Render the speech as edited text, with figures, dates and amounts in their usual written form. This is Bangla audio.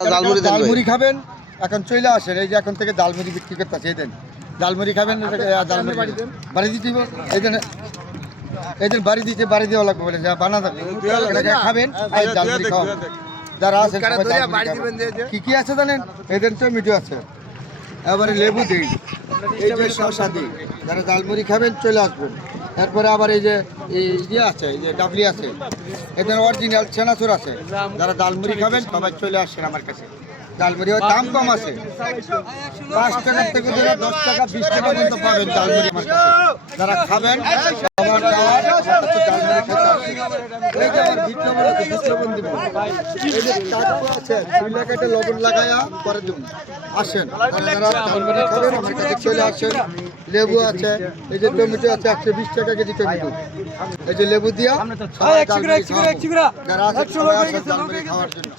জালমুড়ি খাবেন এখন চলে আসেন। এই যে এখন থেকে জালমুড়ি বিক্রি করতেছে। এই দেন জালমুড়ি খাবেন, জালমুড়ি বাড়ি দিতে এই দেন, এই দেন বাড়ি দিতে, বাড়ি দেওয়া লাগবে বলে যা বানা থাকবে খাবেন। আর জালমুড়ি খাওয়ান যারা আছেন কি কি আছে জানেন? এদের টমেটো আছে, এবারে লেবু দিই, এই যে শসা দিই। যারা জালমুড়ি খাবেন চলে আসবেন। তারপরে আবার এই যে ইয়ে আছে, এই যে ডাবলি আছে, এদের অরিজিনাল চেনাচুর আছে। যারা জালমুড়ি খাবেন সবাই চলে আসছেন আমার কাছে। জালমুড়ি দাম কম আছে, 5 টাকা থেকে ধরে 10 টাকা 20 টাকা পর্যন্ত পাবেন জালমুড়ি আমার কাছে। যারা খাবেন আমার কাছে জালমুড়ি খেতে আসেন। এই যে আমার বিজ্ঞাপন আছে, বিজ্ঞাপন দিব। এই যে কাকু আছে, চুলা কেটে লবণ লাগায়া পরে দিব। আসেন যারা জালমুড়ি খাবেন আমার কাছে চলে আসেন। লেবু আছে, এই যে টমেটো আছে 120 টাকা কেজি টমেটো। এই যে লেবু দিয়া যারা আছে সবাই আসেন জালমুড়ি খাওয়ার জন্য।